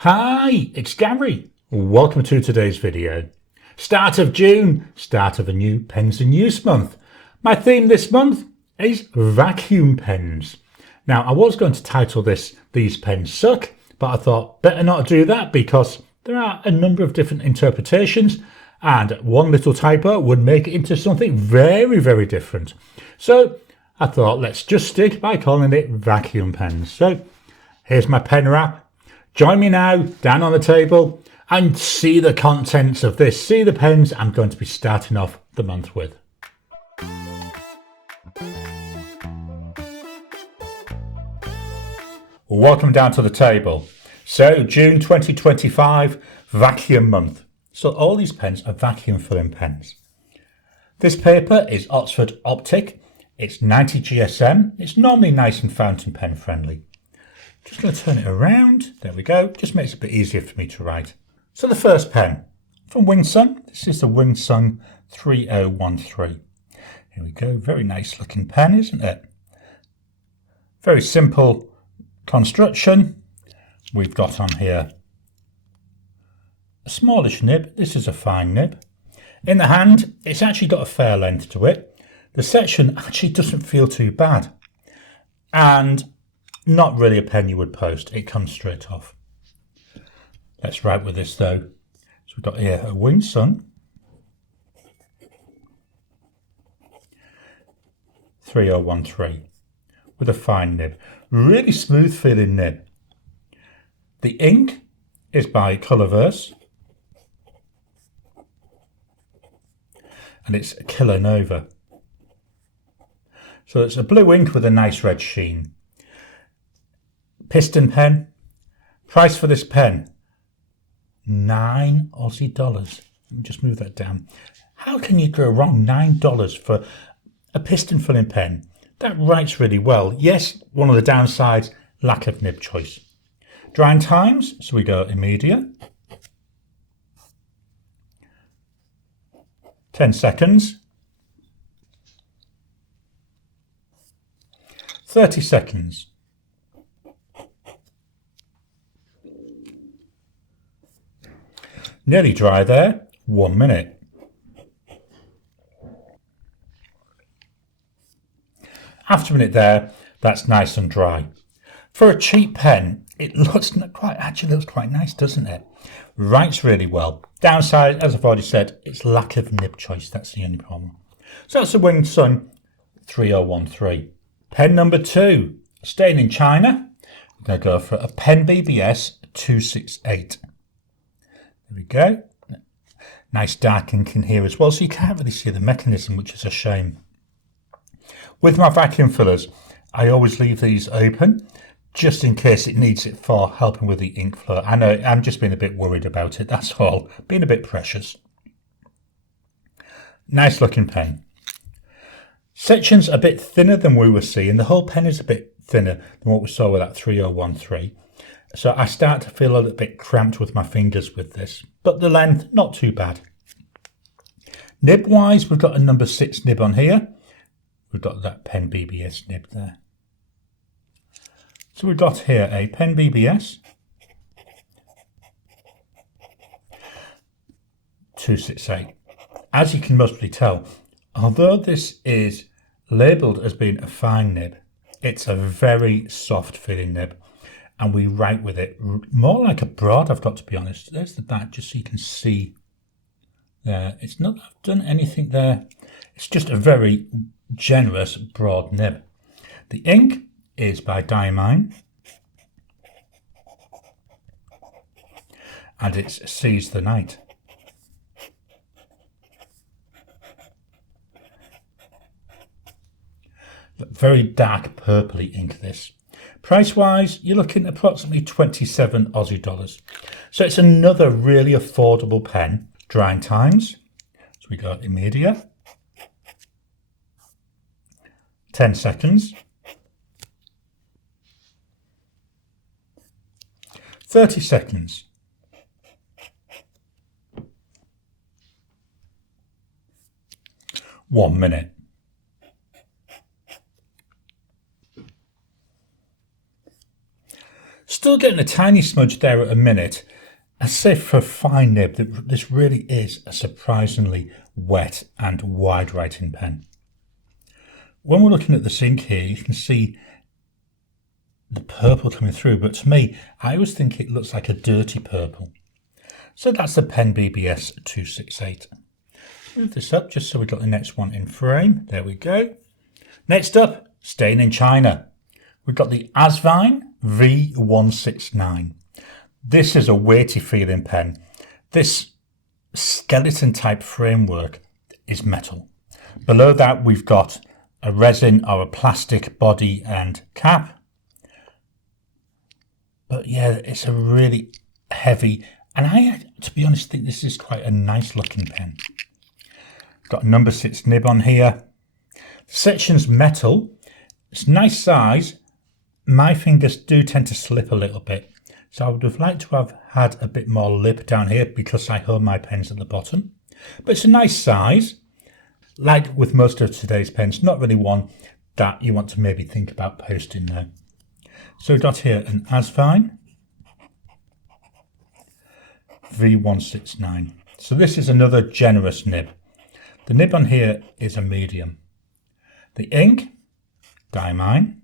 Hi, it's Gary. Welcome to today's video. Start of June, start of a new Pens in Use month. My theme this month is vacuum pens. Now, I was going to title this These Pens Suck, but I thought better not do that because there are a number of different interpretations and one little typo would make it into something very, very different. So I thought let's just stick by calling it vacuum pens. So here's my pen wrap. Join me now down on the table and see the contents of this. See the pens I'm going to be starting off the month with. Welcome down to the table. So June 2025, vacuum month. So all these pens are vacuum filling pens. This paper is Oxford Optic. It's 90 GSM. It's normally nice and fountain pen friendly. Just going to turn it around. There we go. Just makes it a bit easier for me to write. So the first pen from Winsung. This is the Winsung 3013. Here we go. Very nice looking pen, isn't it? Very simple construction. We've got on here a smallish nib. This is a fine nib. In the hand, it's actually got a fair length to it. The section actually doesn't feel too bad. And not really a pen you would post. It comes straight off. Let's write with this though. So we've got here a Winsung 3013 with a fine nib. Really smooth feeling nib. The ink is by Colorverse. And it's Kilonova. So it's a blue ink with a nice red sheen. Piston pen. Price for this pen, $9 Aussie. Let me just move that down. How can you go wrong? $9 for a piston filling pen. That writes really well. Yes, one of the downsides, lack of nib choice. Drying times, so we go immediate. 10 seconds. 30 seconds. Nearly dry there, 1 minute. After a minute there, that's nice and dry. For a cheap pen, it looks quite nice, doesn't it? Writes really well. Downside, as I've already said, it's lack of nib choice. That's the only problem. So that's the Winsung 3013. Pen number 2, staying in China. I'm going to go for a PenBBS 268. There we go. Nice dark ink in here as well, so you can't really see the mechanism, which is a shame. With my vacuum fillers, I always leave these open, just in case it needs it for helping with the ink flow. I know I'm just being a bit worried about it, that's all. Being a bit precious. Nice looking pen. Section's a bit thinner than we were seeing. The whole pen is a bit thinner than what we saw with that 3013. So I start to feel a little bit cramped with my fingers with this, but the length, not too bad. Nib wise, we've got a number 6 nib on here. We've got that PenBBS nib there. So we've got here a PenBBS 268. As you can mostly tell, although this is labelled as being a fine nib, it's a very soft feeling nib. And we write with it more like a broad, I've got to be honest. There's the back, just so you can see there. It's not, I've done anything there. It's just a very generous broad nib. The ink is by Diamine. And it's Seize the Night. Very dark purpley ink this. Price wise, you're looking at approximately 27 Aussie dollars. So it's another really affordable pen. Drying times, so we go immediate. 10 seconds. 30 seconds. 1 minute. Still getting a tiny smudge there at a minute. I say for a fine nib, this really is a surprisingly wet and wide writing pen. When we're looking at the ink here, you can see the purple coming through, but to me, I always think it looks like a dirty purple. So that's the PenBBS 268. Move this up just so we've got the next one in frame. There we go. Next up, staying in China. We've got the Asvine V169. This is a weighty feeling pen. This skeleton type framework is metal. Below that we've got a resin or a plastic body and cap. But yeah, it's a really heavy, and I, to be honest, think this is quite a nice looking pen. Got a number 6 nib on here. The section's metal. It's nice size. My fingers do tend to slip a little bit. So I would have liked to have had a bit more lip down here because I hold my pens at the bottom. But it's a nice size. Like with most of today's pens, not really one that you want to maybe think about posting there. So we've got here an Asvine V169. So this is another generous nib. The nib on here is a medium. The ink, Diamine.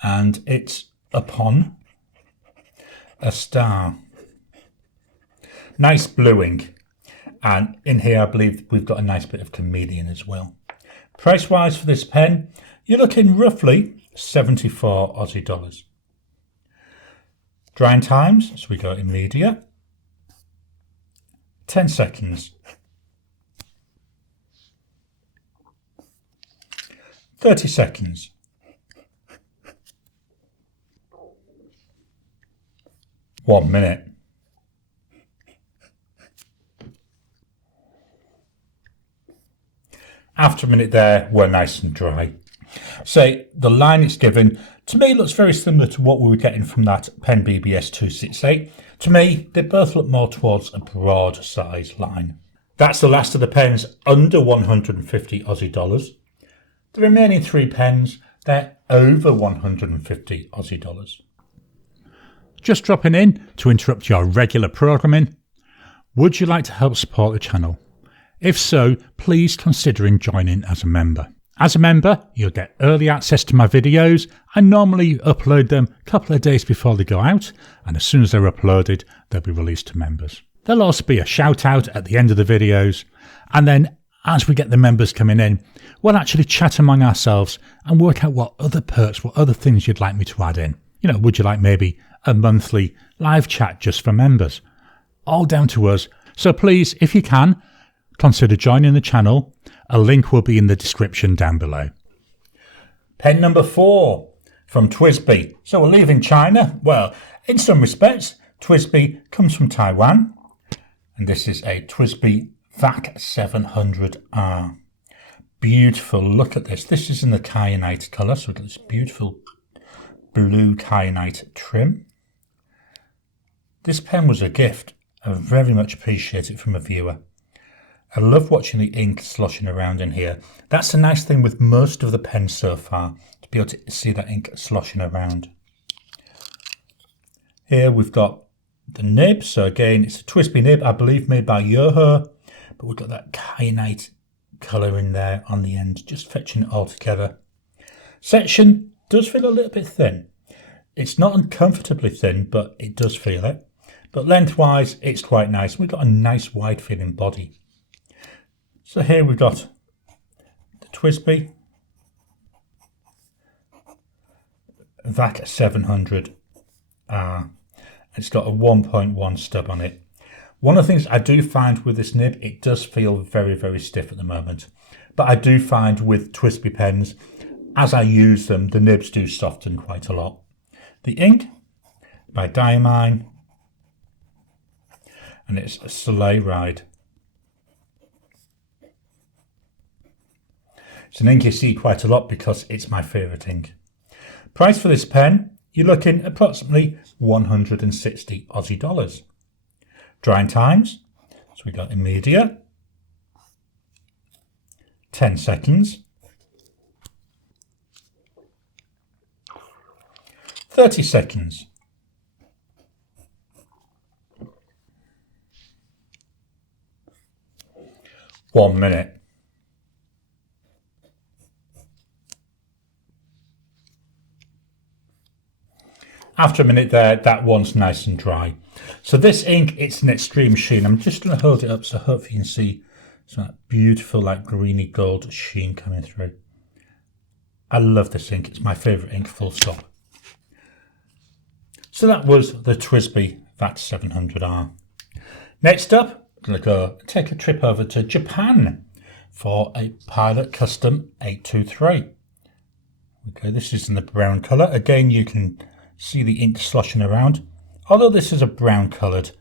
And it's upon a star. Nice blue ink. And in here I believe we've got a nice bit of chameleon as well. Price wise for this pen, you're looking roughly 74 Aussie dollars. Drying times, so we go in media, 10 seconds. 30 seconds. 1 minute. After a minute there, we're nice and dry. So the line it's given, to me, looks very similar to what we were getting from that PenBBS 268. To me, they both look more towards a broad size line. That's the last of the pens under 150 Aussie dollars. The remaining 3 pens, they're over 150 Aussie dollars. Just dropping in to interrupt your regular programming. Would you like to help support the channel? If so, please consider joining as a member. As a member, you'll get early access to my videos. I normally upload them a couple of days before they go out, and as soon as they're uploaded, they'll be released to members. There'll also be a shout out at the end of the videos, and then as we get the members coming in, we'll actually chat among ourselves and work out what other perks, what other things you'd like me to add in. You know, would you like maybe a monthly live chat just for members? All down to us. So please, if you can, consider joining the channel. A link will be in the description down below. Pen number 4 from TWSBI. So we're leaving China. Well, in some respects, TWSBI comes from Taiwan. And this is a TWSBI VAC 700R. Beautiful. Look at this. This is in the kyanite colour. So we've got this beautiful blue kyanite trim. This pen was a gift. I very much appreciate it from a viewer. I love watching the ink sloshing around in here. That's the nice thing with most of the pens so far, to be able to see that ink sloshing around. Here we've got the nib. So again, it's a TWSBI nib, I believe made by Yoho, but we've got that kyanite colour in there on the end, just fetching it all together. Section does feel a little bit thin. It's not uncomfortably thin, but it does feel it. But lengthwise, it's quite nice. We've got a nice wide feeling body. So here we've got the TWSBI VAC 700R. It's got a 1.1 stub on it. One of the things I do find with this nib, it does feel very, very stiff at the moment. But I do find with TWSBI pens, as I use them, the nibs do soften quite a lot. The ink by Diamine, and it's a Sleigh Ride. It's an ink you see quite a lot because it's my favourite ink. Price for this pen, you're looking approximately 160 Aussie dollars. Drying times, so we got in media, 10 seconds. 30 seconds. One minute. After a minute there, that one's nice and dry. So this ink, it's an extreme sheen. I'm just going to hold it up so hopefully you can see some beautiful like greeny gold sheen coming through. I love this ink. It's my favourite ink, full stop. So that was the TWSBI VAT700R. Next up, I'm going to go take a trip over to Japan for a Pilot Custom 823. Okay, this is in the brown colour. Again, you can see the ink sloshing around. Although this is a brown coloured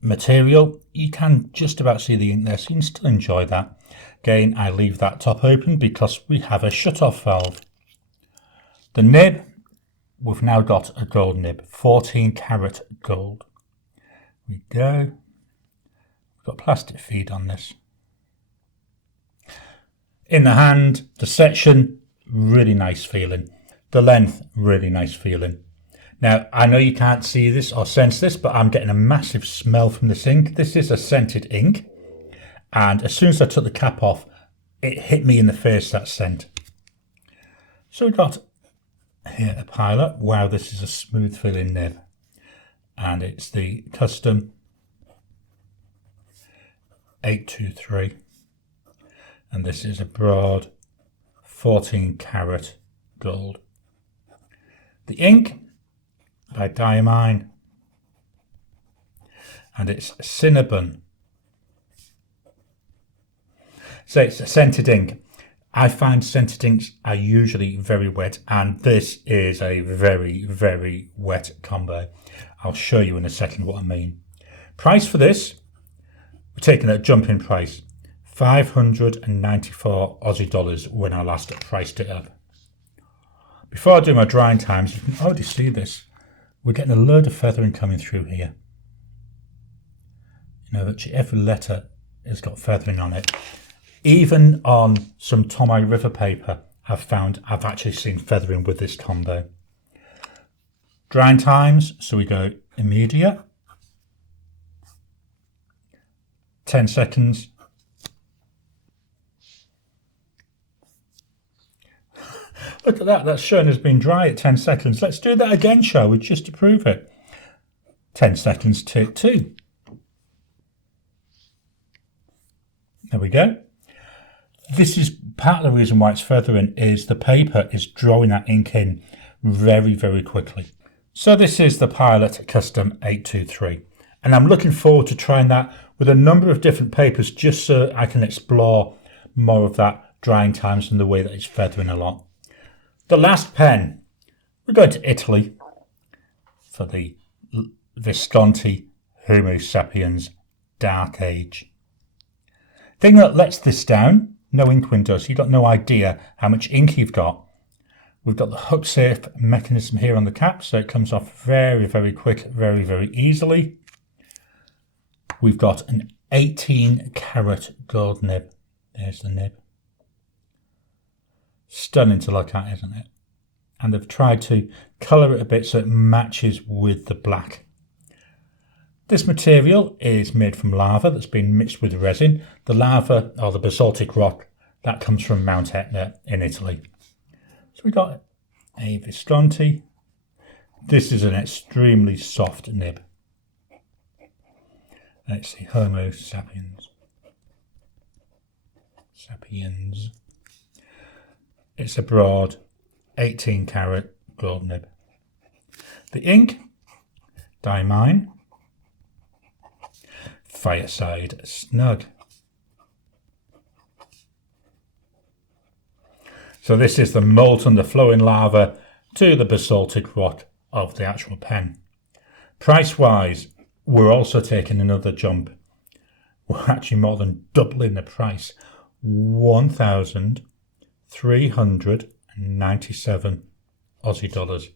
material, you can just about see the ink there, so you can still enjoy that. Again, I leave that top open because we have a shut-off valve. The nib, we've now got a gold nib, 14 karat gold. Here we go. We've got plastic feed on this. In the hand, the section, really nice feeling. The length, really nice feeling. Now, I know you can't see this or sense this, but I'm getting a massive smell from this ink. This is a scented ink. And as soon as I took the cap off, it hit me in the face, that scent. So we've got here a Pilot. Wow, this is a smooth feeling nib. And it's the custom 823. And this is a broad 14 karat gold. The ink by Diamine, and it's Cinnabun. So it's a scented ink. I find scented inks are usually very wet, and this is a very, very wet combo. I'll show you in a second what I mean. Price for this, we're taking a jump in price, 594 Aussie dollars when I last priced it up. Before I do my drying times, you can already see this. We're getting a load of feathering coming through here. You know, that every letter has got feathering on it. Even on some Tomoe River paper, I've actually seen feathering with this combo. Drying times, so we go immediate, 10 seconds. Look at that, that's shown as being dry at 10 seconds. Let's do that again, shall we, just to prove it. 10 seconds, take 2. There we go. This is part of the reason why it's feathering, is the paper is drawing that ink in very, very quickly. So this is the Pilot Custom 823. And I'm looking forward to trying that with a number of different papers just so I can explore more of that drying times and the way that it's feathering a lot. The last pen, we're going to Italy for the Visconti Homo Sapiens Dark Age. Thing that lets this down, no ink window, so you've got no idea how much ink you've got. We've got the hook safe mechanism here on the cap, so it comes off very, very quick, very, very easily. We've got an 18 karat gold nib. There's the nib. Stunning to look at, isn't it? And they've tried to colour it a bit so it matches with the black. This material is made from lava that's been mixed with resin. The lava, or the basaltic rock, that comes from Mount Etna in Italy. So we've got a Visconti. This is an extremely soft nib. Let's see, Homo Sapiens. Sapiens. It's a broad 18 karat gold nib. The ink, Diamine, Fireside, Snug. So this is the molten, the flowing lava to the basaltic rock of the actual pen. Price wise, we're also taking another jump. We're actually more than doubling the price. 1,397 Aussie dollars.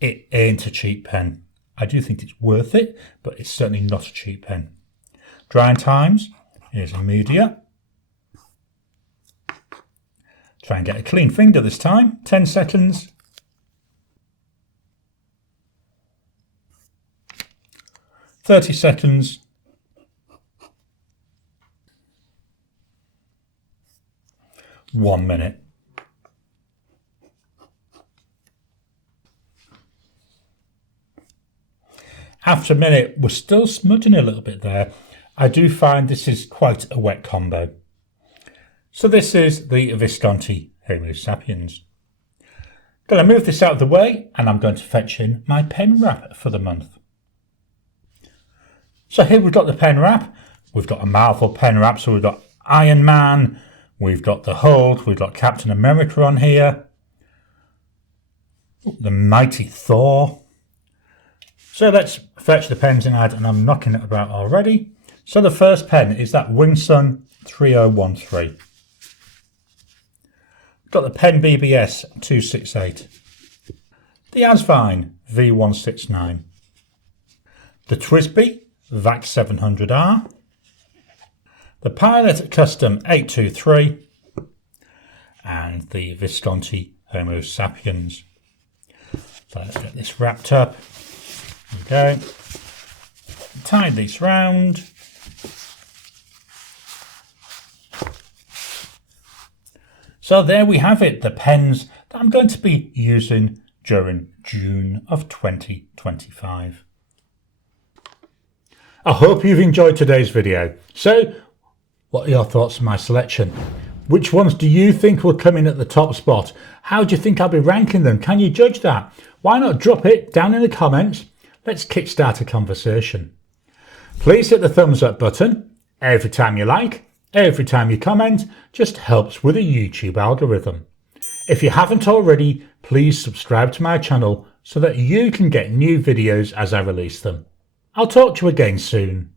It ain't a cheap pen. I do think it's worth it, but it's certainly not a cheap pen. Drying times is immediate. Try and get a clean finger this time. 10 seconds. 30 seconds. One minute. After a minute, we're still smudging a little bit there. I do find this is quite a wet combo. So this is the Visconti Homo Sapiens. Going to move this out of the way and I'm going to fetch in my pen wrap for the month. So here we've got the pen wrap. We've got a Marvel pen wrap. So we've got Iron Man, we've got the Hulk, we've got Captain America on here, the mighty Thor. So let's fetch the pens in ad, and I'm knocking it about already. So the first pen is that Wingsun 3013. Got the PenBBS 268. The Asvine V169. The TWSBI VAC 700R. The Pilot Custom 823. And the Visconti Homo Sapiens. So let's get this wrapped up. Okay, tie these round. So there we have it, the pens that I'm going to be using during June of 2025. I hope you've enjoyed today's video. So, what are your thoughts on my selection? Which ones do you think will come in at the top spot? How do you think I'll be ranking them? Can you judge that? Why not drop it down in the comments? Let's kickstart a conversation. Please hit the thumbs up button. Every time you like, every time you comment, just helps with the YouTube algorithm. If you haven't already, please subscribe to my channel so that you can get new videos as I release them. I'll talk to you again soon.